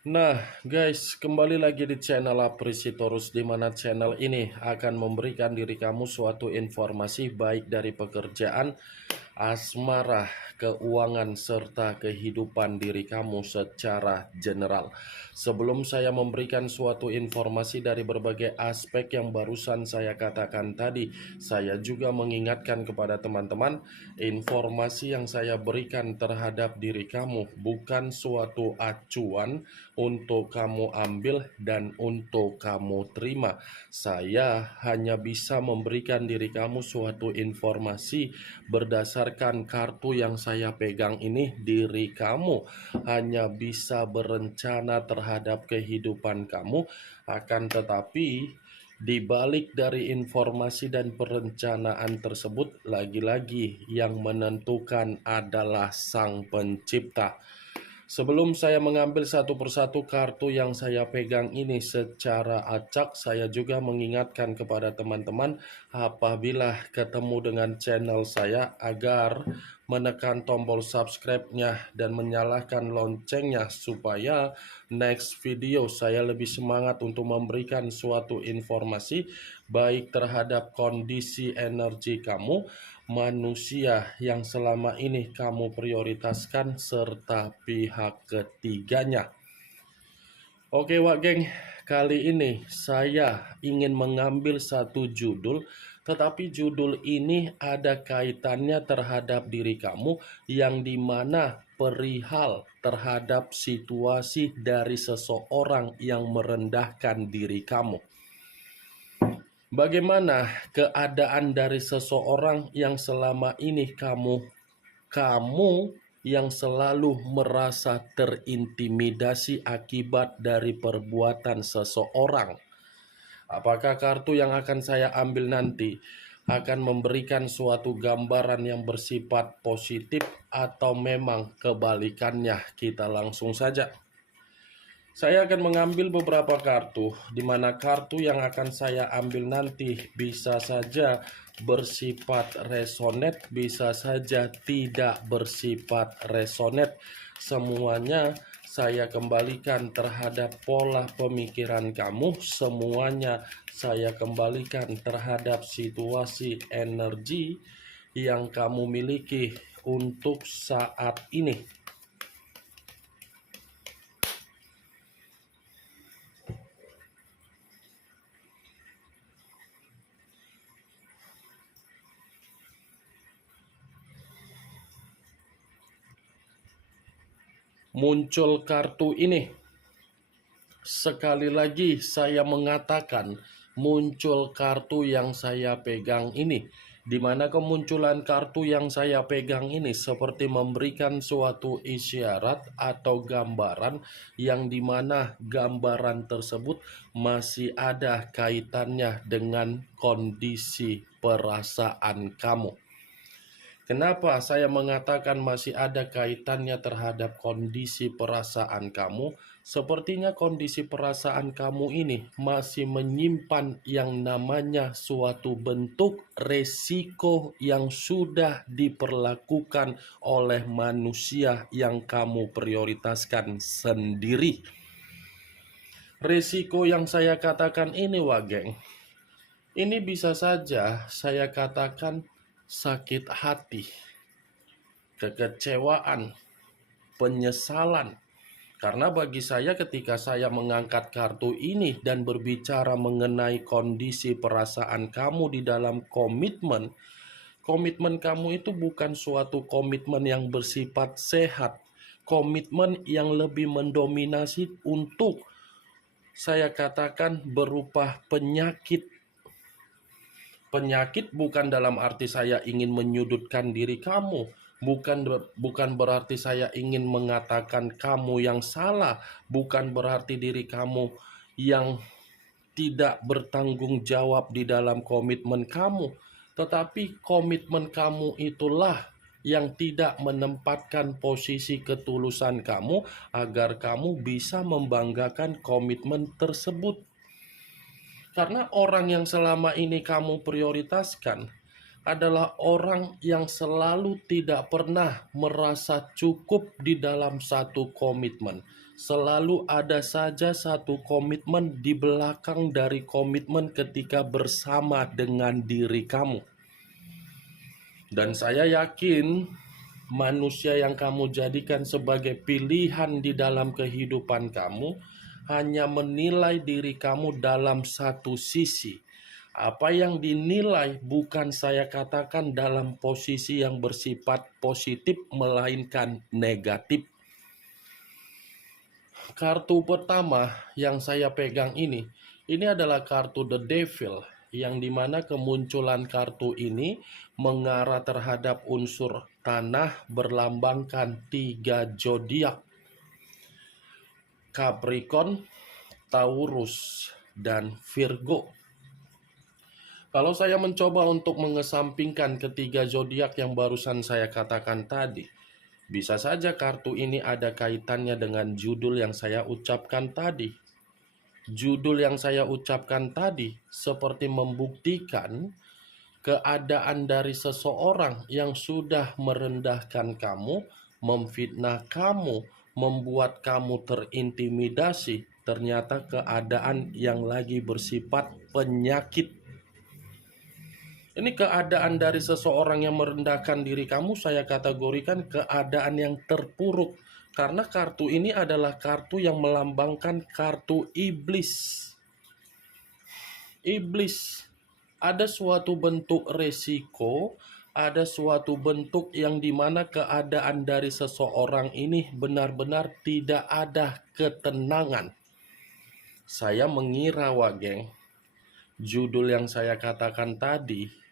Nah, guys, kembali lagi di channel Apresitorus, di mana channel ini akan memberikan diri kamu suatu informasi baik dari pekerjaan, asmara, keuangan, serta kehidupan diri kamu secara general. Sebelum saya memberikan suatu informasi dari berbagai aspek yang barusan saya katakan tadi, saya juga mengingatkan kepada teman-teman, informasi yang saya berikan terhadap diri kamu bukan suatu acuan untuk kamu ambil dan untuk kamu terima. Saya hanya bisa memberikan diri kamu suatu informasi berdasarkan kartu yang saya pegang ini. Diri kamu hanya bisa berencana terhadap kehidupan kamu, akan tetapi di balik dari informasi dan perencanaan tersebut, lagi-lagi yang menentukan adalah Sang Pencipta. Sebelum saya mengambil satu persatu kartu yang saya pegang ini secara acak, saya juga mengingatkan kepada teman-teman apabila ketemu dengan channel saya agar menekan tombol subscribe-nya dan menyalakan loncengnya supaya next video saya lebih semangat untuk memberikan suatu informasi baik terhadap kondisi energi kamu, manusia yang selama ini kamu prioritaskan, serta pihak ketiganya. Oke Wak Geng, kali ini saya ingin mengambil satu judul, tetapi judul ini ada kaitannya terhadap diri kamu, yang dimana perihal terhadap situasi dari seseorang yang merendahkan diri kamu. Bagaimana keadaan dari seseorang yang selama ini kamu yang selalu merasa terintimidasi akibat dari perbuatan seseorang? Apakah kartu yang akan saya ambil nanti akan memberikan suatu gambaran yang bersifat positif atau memang kebalikannya? Kita langsung saja. Saya akan mengambil beberapa kartu, di mana kartu yang akan saya ambil nanti bisa saja bersifat resonate, bisa saja tidak bersifat resonate. Semuanya saya kembalikan terhadap pola pemikiran kamu, semuanya saya kembalikan terhadap situasi energi yang kamu miliki untuk saat ini. Muncul kartu ini. Sekali lagi saya mengatakan, muncul kartu yang saya pegang ini, di mana kemunculan kartu yang saya pegang ini seperti memberikan suatu isyarat atau gambaran, yang dimana gambaran tersebut masih ada kaitannya dengan kondisi perasaan kamu. Kenapa saya mengatakan masih ada kaitannya terhadap kondisi perasaan kamu? Sepertinya kondisi perasaan kamu ini masih menyimpan yang namanya suatu bentuk resiko yang sudah diperlakukan oleh manusia yang kamu prioritaskan sendiri. Resiko yang saya katakan ini, Wageng, ini bisa saja saya katakan sakit hati, kekecewaan, penyesalan. Karena bagi saya ketika saya mengangkat kartu ini dan berbicara mengenai kondisi perasaan kamu di dalam komitmen, komitmen kamu itu bukan suatu komitmen yang bersifat sehat. Komitmen yang lebih mendominasi untuk saya katakan berupa penyakit. Penyakit bukan dalam arti saya ingin menyudutkan diri kamu, bukan berarti saya ingin mengatakan kamu yang salah, bukan berarti diri kamu yang tidak bertanggung jawab di dalam komitmen kamu, tetapi komitmen kamu itulah yang tidak menempatkan posisi ketulusan kamu agar kamu bisa membanggakan komitmen tersebut. Karena orang yang selama ini kamu prioritaskan adalah orang yang selalu tidak pernah merasa cukup di dalam satu komitmen. Selalu ada saja satu komitmen di belakang dari komitmen ketika bersama dengan diri kamu. Dan saya yakin manusia yang kamu jadikan sebagai pilihan di dalam kehidupan kamu hanya menilai diri kamu dalam satu sisi. Apa yang dinilai bukan saya katakan dalam posisi yang bersifat positif, melainkan negatif. Kartu pertama yang saya pegang ini adalah kartu The Devil, yang dimana kemunculan kartu ini mengarah terhadap unsur tanah berlambangkan 3 zodiak: Capricorn, Taurus, dan Virgo. Kalau saya mencoba untuk mengesampingkan ketiga zodiak yang barusan saya katakan tadi, bisa saja kartu ini ada kaitannya dengan judul yang saya ucapkan tadi. Judul yang saya ucapkan tadi seperti membuktikan keadaan dari seseorang yang sudah merendahkan kamu, memfitnah kamu, membuat kamu terintimidasi. Ternyata keadaan yang lagi bersifat penyakit. Ini keadaan dari seseorang yang merendahkan diri kamu, saya kategorikan keadaan yang terpuruk. Karena kartu ini adalah kartu yang melambangkan kartu iblis. Iblis. Ada suatu bentuk resiko, ada suatu bentuk yang dimana keadaan dari seseorang ini benar-benar tidak ada ketenangan. Saya mengira, geng, judul yang saya katakan tadi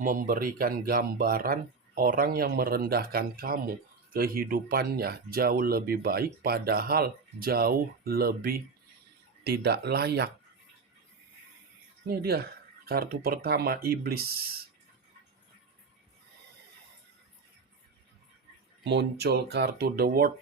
memberikan gambaran orang yang merendahkan kamu, kehidupannya jauh lebih baik padahal jauh lebih tidak layak. Ini dia kartu pertama, iblis. Muncul kartu The World.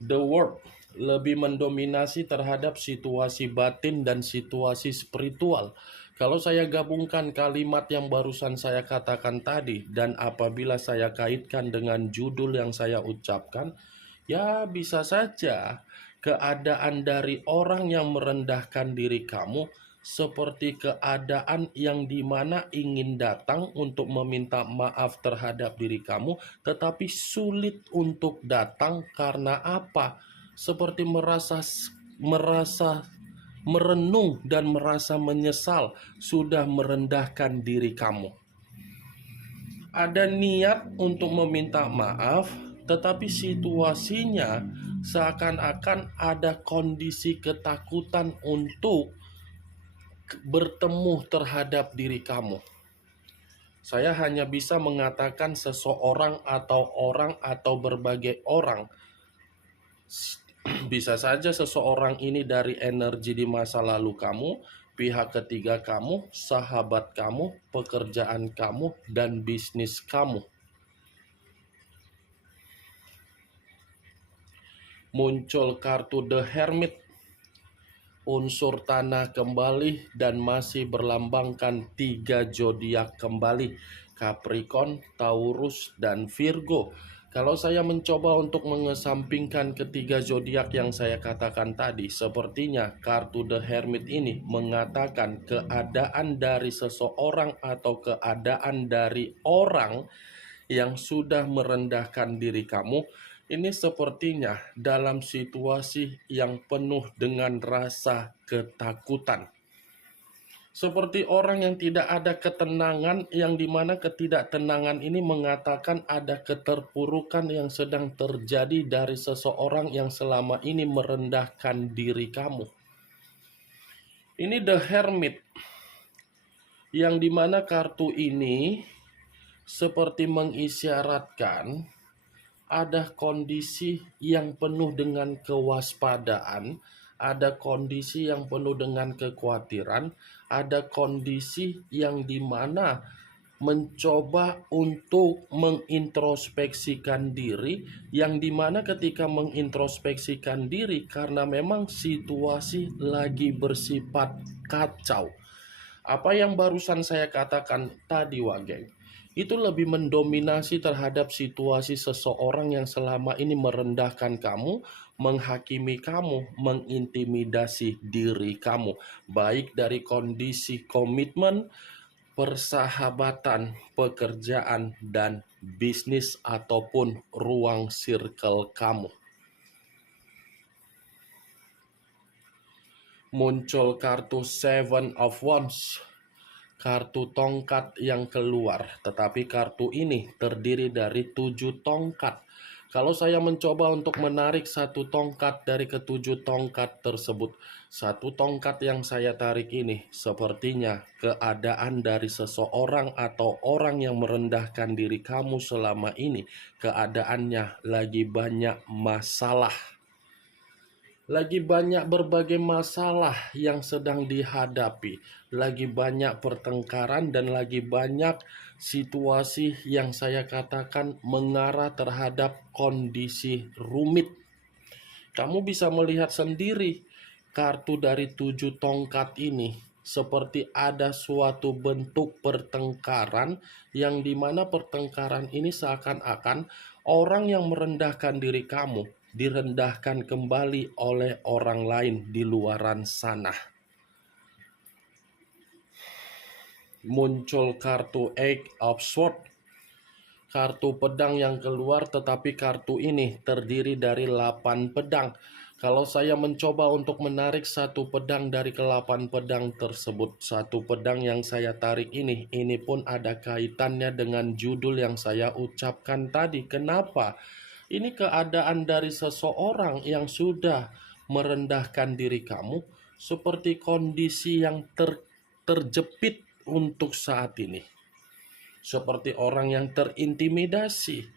The World lebih mendominasi terhadap situasi batin dan situasi spiritual. Kalau saya gabungkan kalimat yang barusan saya katakan tadi, dan apabila saya kaitkan dengan judul yang saya ucapkan, ya bisa saja keadaan dari orang yang merendahkan diri kamu seperti keadaan yang dimana ingin datang untuk meminta maaf terhadap diri kamu, tetapi sulit untuk datang karena apa? Seperti merasa merenung dan merasa menyesal sudah merendahkan diri kamu. Ada niat untuk meminta maaf, tetapi situasinya seakan-akan ada kondisi ketakutan untuk bertemu terhadap diri kamu. Saya hanya bisa mengatakan seseorang atau orang atau berbagai orang. Bisa saja seseorang ini dari energi di masa lalu kamu, pihak ketiga kamu, sahabat kamu, pekerjaan kamu, dan bisnis kamu. Muncul kartu The Hermit, unsur tanah kembali dan masih berlambangkan 3 zodiak kembali: Capricorn, Taurus, dan Virgo. Kalau saya mencoba untuk mengesampingkan ketiga zodiak yang saya katakan tadi, sepertinya kartu The Hermit ini mengatakan keadaan dari seseorang atau keadaan dari orang yang sudah merendahkan diri kamu. Ini sepertinya dalam situasi yang penuh dengan rasa ketakutan. Seperti orang yang tidak ada ketenangan, yang dimana ketidaktenangan ini mengatakan ada keterpurukan yang sedang terjadi dari seseorang yang selama ini merendahkan diri kamu. Ini The Hermit, yang dimana kartu ini seperti mengisyaratkan ada kondisi yang penuh dengan kewaspadaan, ada kondisi yang penuh dengan kekhawatiran, ada kondisi yang dimana mencoba untuk mengintrospeksikan diri, yang dimana ketika mengintrospeksikan diri karena memang situasi lagi bersifat kacau. Apa yang barusan saya katakan tadi, Wak Geng, itu lebih mendominasi terhadap situasi seseorang yang selama ini merendahkan kamu, menghakimi kamu, mengintimidasi diri kamu, baik dari kondisi komitmen, persahabatan, pekerjaan, dan bisnis ataupun ruang circle kamu. Muncul kartu Seven of Wands, kartu tongkat yang keluar, tetapi kartu ini terdiri dari 7 tongkat. Kalau saya mencoba untuk menarik satu tongkat dari ketujuh tongkat tersebut, satu tongkat yang saya tarik ini sepertinya keadaan dari seseorang atau orang yang merendahkan diri kamu selama ini. Keadaannya lagi banyak masalah. Lagi banyak berbagai masalah yang sedang dihadapi, lagi banyak pertengkaran dan lagi banyak situasi yang saya katakan mengarah terhadap kondisi rumit. Kamu bisa melihat sendiri kartu dari 7 tongkat ini seperti ada suatu bentuk pertengkaran yang dimana pertengkaran ini seakan-akan orang yang merendahkan diri kamu direndahkan kembali oleh orang lain di luaran sana. Muncul kartu Eight of Swords, kartu pedang yang keluar, tetapi kartu ini terdiri dari 8 pedang. Kalau saya mencoba untuk menarik satu pedang dari ke-8 pedang tersebut, satu pedang yang saya tarik ini pun ada kaitannya dengan judul yang saya ucapkan tadi. Kenapa? Ini keadaan dari seseorang yang sudah merendahkan diri kamu, seperti kondisi yang terjepit untuk saat ini. Seperti orang yang terintimidasi.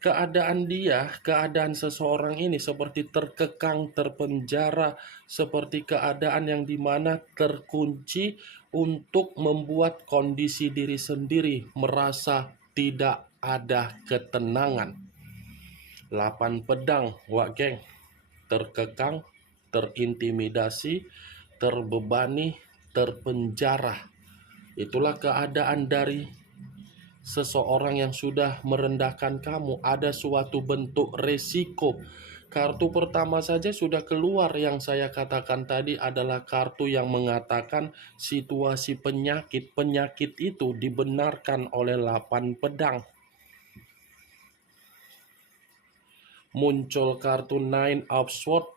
Keadaan seseorang ini seperti terkekang, terpenjara, seperti keadaan yang dimana terkunci untuk membuat kondisi diri sendiri merasa tidak ada ketenangan. 8 pedang, Wak Geng, terkekang, terintimidasi, terbebani, terpenjara. Itulah keadaan dari seseorang yang sudah merendahkan kamu. Ada suatu bentuk resiko. Kartu pertama saja sudah keluar, yang saya katakan tadi adalah kartu yang mengatakan situasi penyakit. Penyakit itu dibenarkan oleh 8 pedang. Muncul kartu Nine of Swords,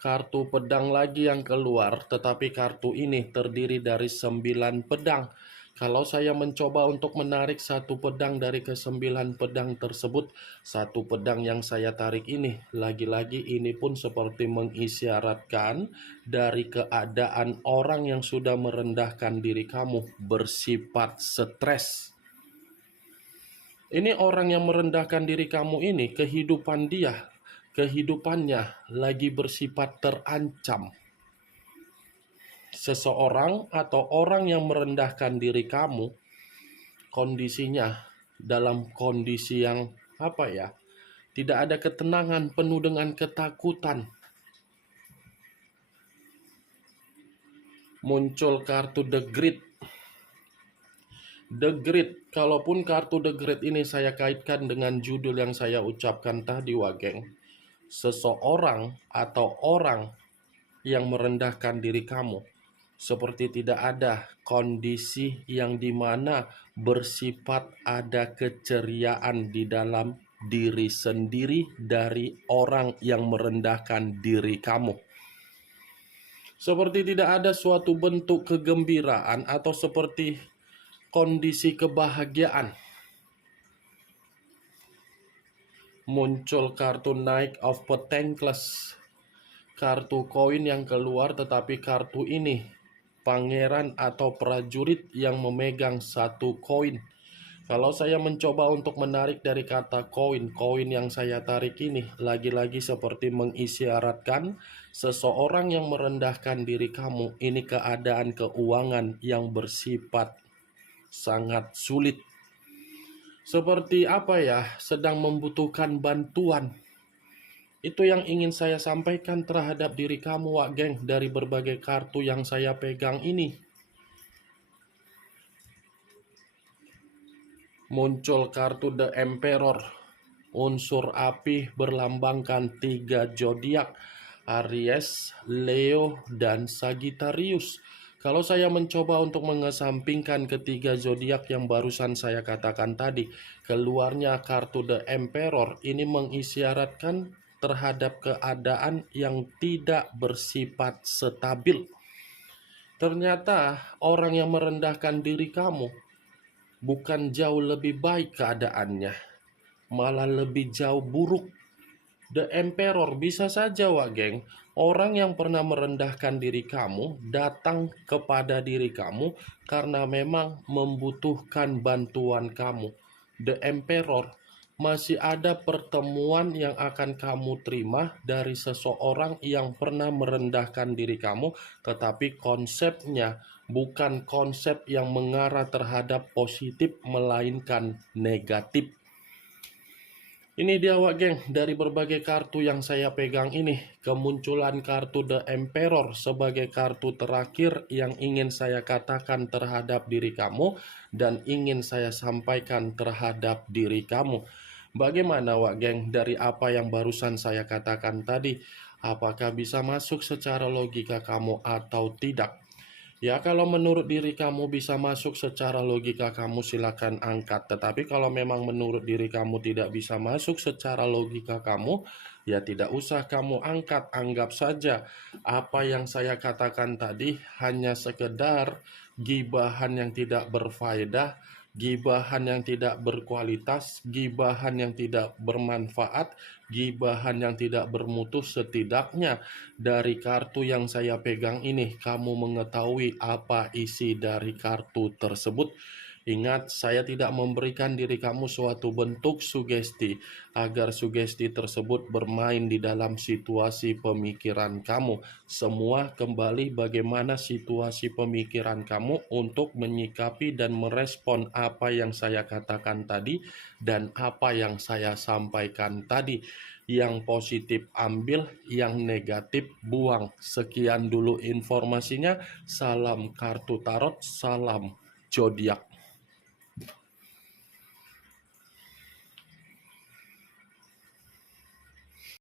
kartu pedang lagi yang keluar, tetapi kartu ini terdiri dari 9 pedang. Kalau saya mencoba untuk menarik satu pedang dari ke-9 pedang tersebut, satu pedang yang saya tarik ini, lagi-lagi ini pun seperti mengisyaratkan dari keadaan orang yang sudah merendahkan diri kamu bersifat stres. Ini orang yang merendahkan diri kamu ini, kehidupannya lagi bersifat terancam. Seseorang atau orang yang merendahkan diri kamu, kondisinya dalam kondisi yang tidak ada ketenangan, penuh dengan ketakutan. Muncul kartu The Great. The Great, kalaupun kartu The Great ini saya kaitkan dengan judul yang saya ucapkan tadi, Wageng, seseorang atau orang yang merendahkan diri kamu, seperti tidak ada kondisi yang dimana bersifat ada keceriaan di dalam diri sendiri dari orang yang merendahkan diri kamu. Seperti tidak ada suatu bentuk kegembiraan atau seperti kondisi kebahagiaan. Muncul kartu Knight of Pentacles, kartu koin yang keluar, tetapi kartu ini pangeran atau prajurit yang memegang satu koin. Kalau saya mencoba untuk menarik dari kata koin yang saya tarik ini lagi-lagi seperti mengisyaratkan seseorang yang merendahkan diri kamu. Ini keadaan keuangan yang bersifat sangat sulit. Seperti sedang membutuhkan bantuan. Itu yang ingin saya sampaikan terhadap diri kamu, Wak Geng, dari berbagai kartu yang saya pegang ini. muncul kartu The Emperor. Unsur api berlambangkan 3 zodiak, Aries, Leo, dan Sagittarius. Kalau saya mencoba untuk mengesampingkan ketiga zodiak yang barusan saya katakan tadi, keluarnya kartu The Emperor ini mengisyaratkan terhadap keadaan yang tidak bersifat stabil. Ternyata orang yang merendahkan diri kamu bukan jauh lebih baik keadaannya, malah lebih jauh buruk. The Emperor bisa saja, Wak Geng, orang yang pernah merendahkan diri kamu datang kepada diri kamu karena memang membutuhkan bantuan kamu. The Emperor, masih ada pertemuan yang akan kamu terima dari seseorang yang pernah merendahkan diri kamu, tetapi konsepnya bukan konsep yang mengarah terhadap positif, melainkan negatif. Ini dia, Wak Geng, dari berbagai kartu yang saya pegang ini, kemunculan kartu The Emperor sebagai kartu terakhir yang ingin saya katakan terhadap diri kamu dan ingin saya sampaikan terhadap diri kamu. Bagaimana, Wak Geng, dari apa yang barusan saya katakan tadi? Apakah bisa masuk secara logika kamu atau tidak? Ya, kalau menurut diri kamu bisa masuk secara logika kamu silakan angkat. Tetapi kalau memang menurut diri kamu tidak bisa masuk secara logika kamu, ya tidak usah kamu angkat. Anggap saja apa yang saya katakan tadi hanya sekedar gibahan yang tidak berfaedah, gibahan yang tidak berkualitas, gibahan yang tidak bermanfaat, gibahan yang tidak bermutu. Setidaknya dari kartu yang saya pegang ini, kamu mengetahui apa isi dari kartu tersebut. Ingat, saya tidak memberikan diri kamu suatu bentuk sugesti agar sugesti tersebut bermain di dalam situasi pemikiran kamu. Semua kembali bagaimana situasi pemikiran kamu untuk menyikapi dan merespon apa yang saya katakan tadi dan apa yang saya sampaikan tadi. Yang positif ambil, yang negatif buang. Sekian dulu informasinya. Salam kartu tarot, salam zodiak.